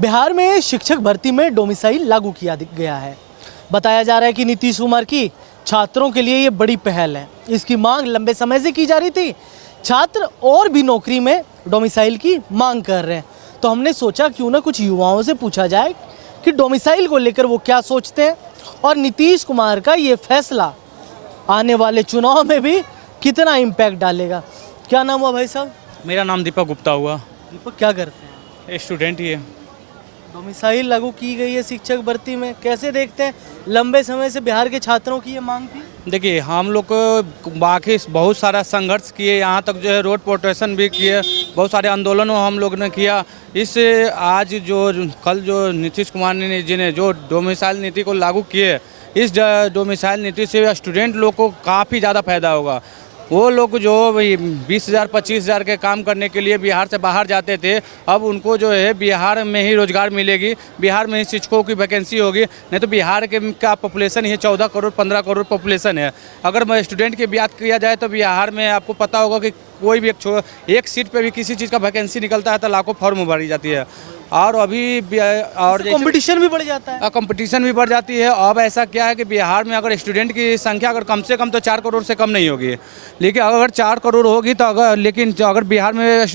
बिहार में शिक्षक भर्ती में डोमिसाइल लागू किया गया है। बताया जा रहा है कि नीतीश कुमार की छात्रों के लिए ये बड़ी पहल है। इसकी मांग लंबे समय से की जा रही थी। छात्र और भी नौकरी में डोमिसाइल की मांग कर रहे हैं, तो हमने सोचा क्यों ना कुछ युवाओं से पूछा जाए कि डोमिसाइल को लेकर वो क्या सोचते हैं और नीतीश कुमार का ये फैसला आने वाले चुनाव में भी कितना इम्पैक्ट डालेगा। क्या नाम हुआ भाई साहब? मेरा नाम दीपक गुप्ता हुआ। दीपक, क्या करते हैं? स्टूडेंट ही है। डोमिसाइल लागू की गई है शिक्षक भर्ती में, कैसे देखते हैं? लंबे समय से बिहार के छात्रों की ये मांग थी। देखिए, हम लोग को बाकी बहुत सारा संघर्ष किए, यहाँ तक जो है रोड प्रोटेस्ट भी किए, बहुत सारे आंदोलनों हम लोग ने किया। इस आज कल जो नीतीश कुमार ने जिन्हें जो डोमिसाइल नीति को लागू किए, इस डोमिसाइल नीति से स्टूडेंट लोग को काफ़ी ज़्यादा फायदा होगा। वो लोग जो 20,000 25,000 के काम करने के लिए बिहार से बाहर जाते थे, अब उनको जो है बिहार में ही रोजगार मिलेगी, बिहार में ही शिक्षकों की वैकेंसी होगी। नहीं तो बिहार के का पॉपुलेशन ही 14 करोड़ 15 करोड़ पॉपुलेशन है। अगर स्टूडेंट की बात किया जाए तो बिहार में आपको पता होगा कि कोई भी एक सीट पे भी किसी चीज़ का वैकेंसी निकलता है तो लाखों फॉर्म भरी जाती है। और अभी और कंपटीशन भी बढ़ जाता है। कंपटीशन भी बढ़ जाती है। अब ऐसा क्या है कि बिहार में अगर स्टूडेंट की संख्या अगर कम से कम तो 4 करोड़ से कम नहीं होगी, लेकिन अगर 4 करोड़ होगी तो अगर बिहार में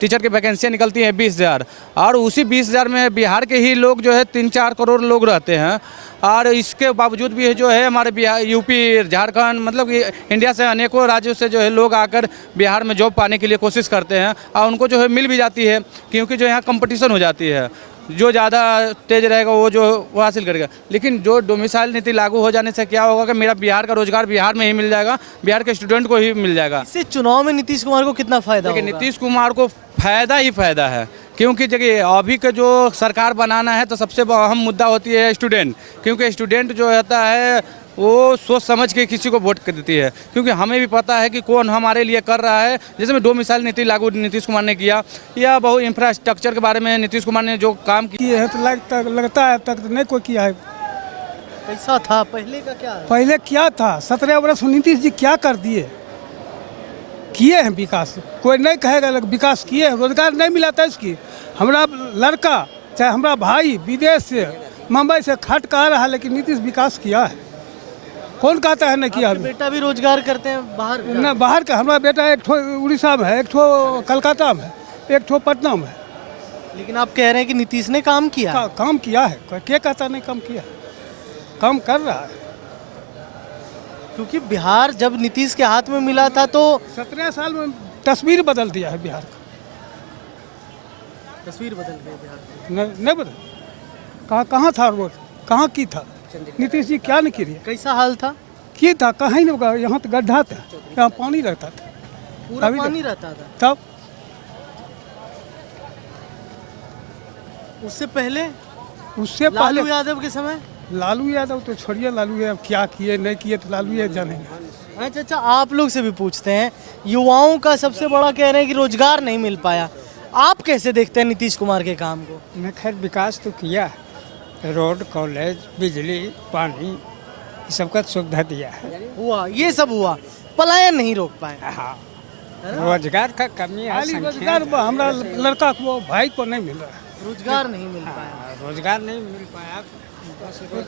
टीचर की वैकेंसियाँ निकलती हैं 20,000, और उसी 20,000 में बिहार के ही लोग जो है 3-4 करोड़ लोग रहते हैं। और इसके बावजूद भी जो है हमारे बिहार, यूपी, झारखंड, मतलब कि इंडिया से अनेकों राज्यों से जो है लोग आकर बिहार में जॉब पाने के लिए कोशिश करते हैं, और उनको जो है मिल भी जाती है, क्योंकि जो यहाँ कंपटीशन हो जाती है। जो ज़्यादा तेज रहेगा वो हासिल करेगा। लेकिन जो डोमिसाइल नीति लागू हो जाने से क्या होगा कि मेरा बिहार का रोजगार बिहार में ही मिल जाएगा, बिहार के स्टूडेंट को ही मिल जाएगा। इससे चुनाव में नीतीश कुमार को कितना फायदा होगा? नीतीश कुमार को फायदा ही फायदा है, क्योंकि देखिए अभी का जो सरकार बनाना है तो सबसे अहम मुद्दा होती है स्टूडेंट, क्योंकि स्टूडेंट जो होता है वो सोच समझ के किसी को वोट कर देती है, क्योंकि हमें भी पता है कि कौन हमारे लिए कर रहा है। जैसे में डोमिसाइल नीति लागू नीतीश कुमार ने किया, या बहुत इंफ्रास्ट्रक्चर के बारे में नीतीश कुमार ने जो काम किए है, तो लगता है तक नहीं कोई किया है। कैसा था पहले का? क्या है? पहले क्या था? 17 वर्ष नीतीश जी क्या कर दिए? किए हैं विकास, कोई नहीं कहेगा विकास किए हैं। रोजगार नहीं मिला था इसकी। हमारा लड़का चाहे हमारा भाई विदेश से मुंबई से खट कर आ रहा है, लेकिन नीतीश विकास किया है। कौन कहता है नहीं किया? बेटा भी रोजगार करते हैं बाहर? न बाहर का हमारा बेटा एक ठो उड़ीसा में है, एक ठो कलकत्ता में है, एक ठो पटना में है। लेकिन आप कह रहे हैं कि नीतीश ने काम किया। काम किया है, क्या कहता नहीं काम किया? काम कर रहा है, क्योंकि बिहार जब नीतीश के हाथ में मिला था तो 17 साल में तस्वीर बदल दिया है बिहार का। तस्वीर बदल गई बिहार की। नहीं बदल। कहाँ था रोड? कहाँ की था? नीतीश जी क्या नहीं किए? कैसा हाल था? की था कहाँ ही नहीं। यहाँ तो गड्ढा था, यहाँ पानी रहता था, पूरा पानी रहता था। तब उससे पहले लालू यादव के समय? लालू यादव तो छोड़िए, लालू यादव क्या किए नहीं किए तो लालू यादव जानेंगे। अच्छा, आप लोग से भी पूछते हैं। युवाओं का सबसे बड़ा कह रहे हैं कि रोजगार नहीं मिल पाया। आप कैसे देखते हैं नीतीश कुमार के काम को? मैं खैर विकास तो किया है, रोड, कॉलेज, बिजली, पानी, ये सब का सुविधा दिया है। हुआ, ये सब हुआ, पलायन नहीं रोक पाए। हाँ, रोजगार का कमी है। रोजगार हमारा लड़का को, भाई को नहीं मिल रहा है। रोजगार नहीं मिल पाया। रोजगार नहीं मिल पाया।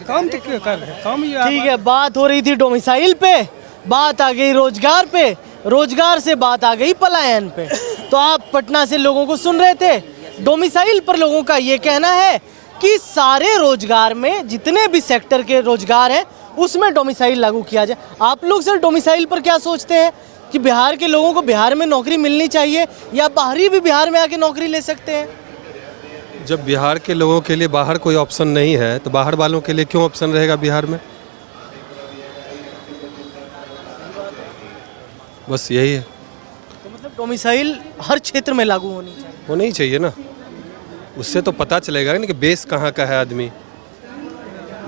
काम तो क्यों कर रहे हैं? काम ही। ठीक है, बात हो रही थी डोमिसाइल पे, बात आ गई रोजगार पे, रोजगार से बात आ गई पलायन पे। तो आप पटना से लोगों को सुन रहे थे। डोमिसाइल पर लोगों का ये कहना है कि सारे रोजगार में जितने भी सेक्टर के रोजगार हैं उसमें डोमिसाइल लागू किया जाए। आप लोग सर डोमिसाइल पर क्या सोचते हैं कि बिहार के लोगों को बिहार में नौकरी मिलनी चाहिए या बाहरी भी बिहार में आके नौकरी ले सकते हैं? जब बिहार के लोगों के लिए बाहर कोई ऑप्शन नहीं है तो बाहर वालों के लिए क्यों ऑप्शन रहेगा बिहार में? बस यही है। तो मतलब डोमिसाइल हर क्षेत्र में लागू होनी चाहिए? होना ही चाहिए ना, उससे तो पता चलेगा ना कि बेस कहाँ का है आदमी।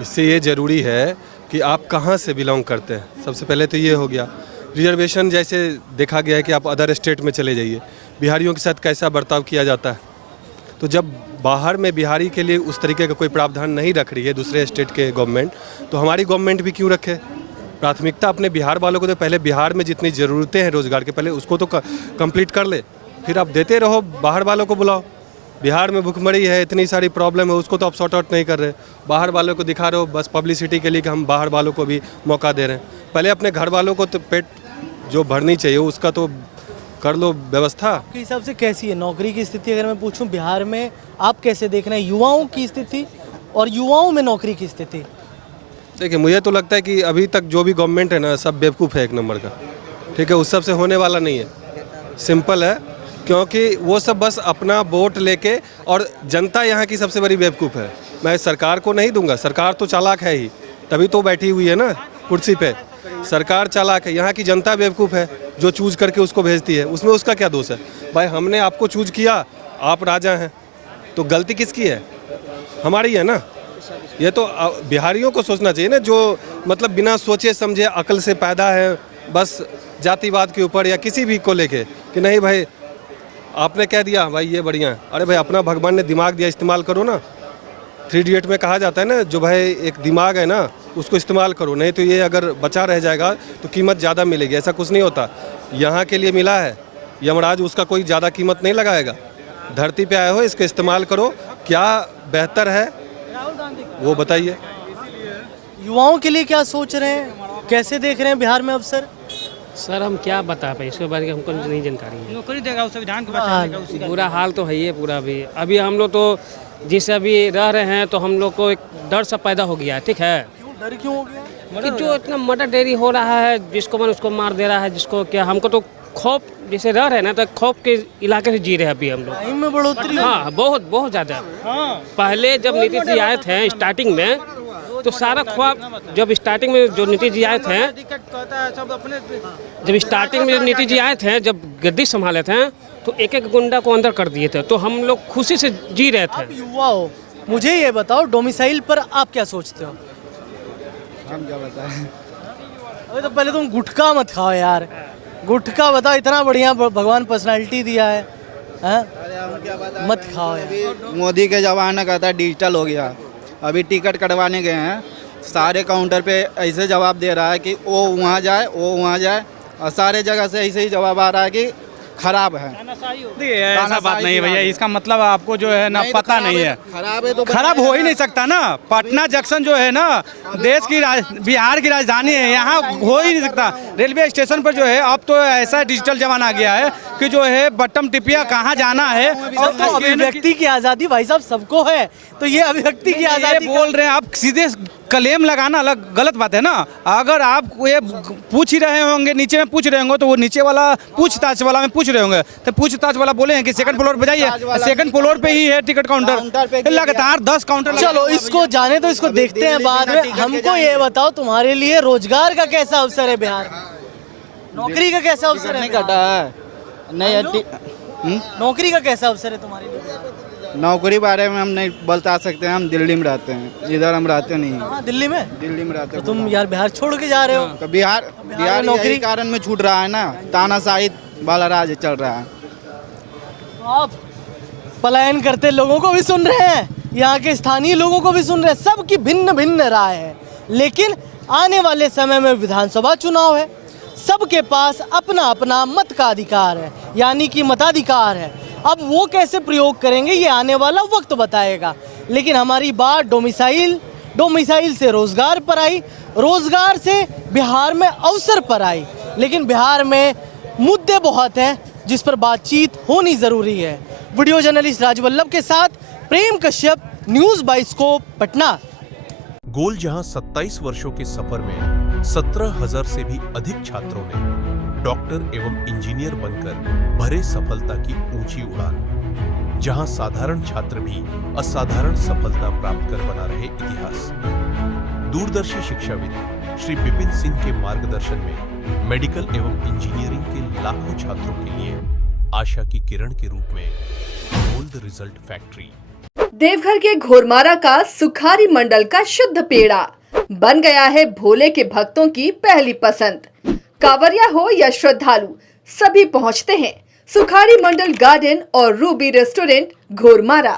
इससे ये ज़रूरी है कि आप कहाँ से बिलोंग करते हैं। सबसे पहले तो ये हो गया। रिजर्वेशन जैसे देखा गया है कि आप अदर स्टेट में चले जाइए, बिहारियों के साथ कैसा बर्ताव किया जाता है। तो जब बाहर में बिहारी के लिए उस तरीके का कोई प्रावधान नहीं रख रही है दूसरे स्टेट के गवर्नमेंट, तो हमारी गवर्नमेंट भी क्यों रखे? प्राथमिकता अपने बिहार वालों को तो पहले बिहार में जितनी ज़रूरतें हैं रोज़गार के, पहले उसको तो कंप्लीट कर ले, फिर आप देते रहो, बाहर वालों को बुलाओ। बिहार में भुखमरी है, इतनी सारी प्रॉब्लम है, उसको तो आप सॉर्ट आउट नहीं कर रहे। बाहर वालों को दिखा रहे हो बस पब्लिसिटी के लिए कि हम बाहर वालों को भी मौका दे रहे हैं। पहले अपने घर वालों को तो पेट जो भरनी चाहिए उसका तो कर लो व्यवस्था। आपके हिसाब से कैसी है नौकरी की स्थिति? अगर मैं पूछूं बिहार में आप कैसे देख रहे हैं युवाओं की स्थिति और युवाओं में नौकरी की स्थिति? देखिए, मुझे तो लगता है कि अभी तक जो भी गवर्नमेंट है ना, सब बेवकूफ़ है एक नंबर का। ठीक है, उस सब से होने वाला नहीं है, सिंपल है। क्योंकि वो सब बस अपना वोट लेके, और जनता यहाँ की सबसे बड़ी बेवकूफ़ है। मैं सरकार को नहीं दूंगा, सरकार तो चालाक है ही, तभी तो बैठी हुई है ना कुर्सी पे। सरकार चालाक है, यहाँ की जनता बेवकूफ़ है जो चूज करके उसको भेजती है। उसमें उसका क्या दोष है? भाई हमने आपको चूज किया, आप राजा हैं, तो गलती किसकी है? हमारी है ना। ये तो बिहारियों को सोचना चाहिए ना, जो मतलब बिना सोचे समझे अकल से पैदा है, बस जातिवाद के ऊपर या किसी भी को लेके कि नहीं भाई आपने कह दिया भाई ये बढ़िया है। अरे भाई अपना भगवान ने दिमाग दिया, इस्तेमाल करो ना। 3 इडियट में कहा जाता है ना, जो भाई एक दिमाग है ना उसको इस्तेमाल करो, नहीं तो ये अगर बचा रह जाएगा तो कीमत ज़्यादा मिलेगी। ऐसा कुछ नहीं होता, यहाँ के लिए मिला है, यमराज उसका कोई ज़्यादा कीमत नहीं लगाएगा। धरती पे आए हो, इसका इस्तेमाल करो, क्या बेहतर है वो बताइए। युवाओं के लिए क्या सोच रहे हैं, कैसे देख रहे हैं बिहार में अवसर? सर हम क्या बता पाए इसके बारे में, हमको नहीं जानकारी है। नौकरी देगा उस संविधान के हाँ, बुरा हाल तो है ही है पूरा। अभी हम लोग तो जिससे अभी रह रहे हैं तो हम लोग को एक डर सा पैदा हो गया है। ठीक है, डर क्यों हो गया? कि जो इतना मर्डर डेरी हो रहा है, जिसको मन उसको मार दे रहा है, जिसको क्या, हमको तो खौफ, जैसे रह रहे हैं ना तो खौफ के इलाके से जी रहे हैं अभी हम लोग। टाइम में बढ़ोतरी हो हाँ, बहुत बहुत ज़्यादा। पहले जब नीतीश जी आए थे स्टार्टिंग में, तो सारा ख्वाब, जब स्टार्टिंग में जो नीतीश जी आए थे, जब स्टार्टिंग में नीतीश जी आए थे, जब गद्दी संभाले थे, तो एक एक गुंडा को अंदर कर दिए थे, तो हम लोग खुशी से जी रहे थे। आप युवा हो, मुझे ये बताओ डोमिसाइल पर आप क्या सोचते हो? हम क्या बताएं। अरे तो पहले तुम गुटखा मत खाओ यार, गुटखा बताओ, इतना बढ़िया भगवान पर्सनालिटी दिया है, हैं? मत खाओ यार। मोदी के ज़माना का था डिजिटल हो गया, अभी टिकट कटवाने गए हैं, सारे काउंटर पे ऐसे जवाब दे रहा है कि वो वहाँ जाए, वो वहाँ जाए, और सारे जगह से ऐसे ही जवाब आ रहा है कि खराब है। देखिए ऐसा बात नहीं है भैया, इसका मतलब आपको जो है ना पता नहीं है। खराब है तो खराब हो ही नहीं सकता ना। पटना जंक्शन जो है ना देश की बिहार की राजधानी है, यहाँ हो ही नहीं सकता। रेलवे स्टेशन पर जो है अब तो ऐसा डिजिटल जमाना आ गया है कि जो है बटन टिपिया कहाँ जाना है। और तो अभिव्यक्ति की आज़ादी भाई साहब सबको है, तो ये अभिव्यक्ति की आज़ादी बोल रहे हैं आप, सीधे क्लेम लगाना अलग गलत बात है ना। अगर आप ये पूछ ही रहे होंगे, नीचे में पूछ रहे होंगे, तो वो नीचे वाला पूछताछ वाला में पूछ रहे होंगे, तो पूछताछ वाला बोले हैं कि सेकंड फ्लोर पे जाइए, सेकंड फ्लोर पे ही है टिकट काउंटर, लगातार 10 काउंटर। चलो इसको जाने तो इसको देखते हैं बाद में। हमको ये बताओ तुम्हारे लिए रोजगार का कैसा अवसर है बिहार में? नौकरी का कैसा अवसर है? नहीं कटा है नहीं। नौकरी का कैसा अवसर है तुम्हारे लिए बिहार में? नौकरी बारे में हम नहीं बता सकते हैं, हम दिल्ली में रहते हैं, इधर हम रहते नहीं हैं। हाँ, दिल्ली में? दिल्ली में रहते तो हैं। तुम यार बिहार छोड़ के जा रहे हो? तो बिहार में नौकरी- यही कारण में छूट रहा है ना, तानाशाही वाला राज चल रहा है। तो आप पलायन करते लोगों को भी सुन रहे हैं, यहाँ के स्थानीय लोगों को भी सुन रहे हैं, सबकी भिन्न भिन्न राय है। लेकिन आने वाले समय में विधानसभा चुनाव है, सबके पास अपना अपना मत का अधिकार है, यानी कि मताधिकार है। अब वो कैसे प्रयोग करेंगे ये आने वाला वक्त बताएगा। लेकिन हमारी बात डोमिसाइल से रोजगार पर आई, रोजगार से बिहार में अवसर पर आई। लेकिन बिहार में मुद्दे बहुत हैं जिस पर बातचीत होनी ज़रूरी है। वीडियो जर्नलिस्ट राजवल्लभ के साथ प्रेम कश्यप, न्यूज़ बाइस्कोप, पटना। गोल जहां 27 वर्षों के सफर में 17,000 से भी अधिक छात्रों ने डॉक्टर एवं इंजीनियर बनकर भरे सफलता की ऊंची उड़ान, जहां साधारण छात्र भी असाधारण सफलता प्राप्त कर बना रहे इतिहास। दूरदर्शी शिक्षाविद श्री विपिन सिंह के मार्गदर्शन में मेडिकल एवं इंजीनियरिंग के लाखों छात्रों के लिए आशा की किरण के रूप में गोल्ड रिजल्ट फैक्ट्री। देवघर के घोरमारा का सुखारी मंडल का शुद्ध पेड़ा बन गया है भोले के भक्तों की पहली पसंद। कांवरिया हो या श्रद्धालु, सभी पहुंचते हैं सुखारी मंडल गार्डन और रूबी रेस्टोरेंट घोरमारा।